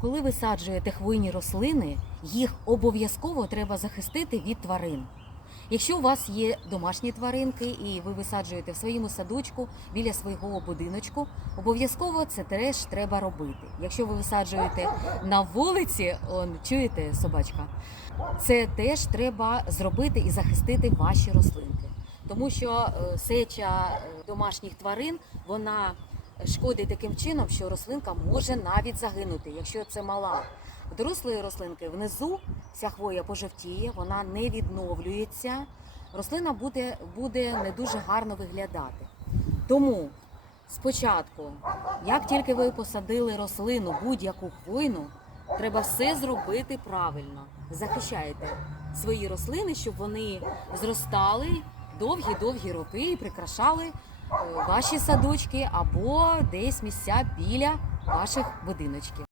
коли ви саджуєте хвойні рослини, їх обов'язково треба захистити від тварин. Якщо у вас є домашні тваринки і ви висаджуєте в своєму садочку біля свого будиночку, обов'язково це теж треба робити. Якщо ви висаджуєте на вулиці, он чуєте собачка, це теж треба зробити і захистити ваші рослинки. Тому що е, сеча е, домашніх тварин вона шкодить таким чином, що рослинка може навіть загинути, якщо це мала. У дорослої рослинки внизу ця хвоя пожовтіє, вона не відновлюється, рослина буде, буде не дуже гарно виглядати. Тому спочатку, як тільки ви посадили рослину, будь-яку хвойну, треба все зробити правильно. Захищаєте свої рослини, щоб вони зростали довгі-довгі роки і прикрашали ваші садочки або десь місця біля ваших будиночків.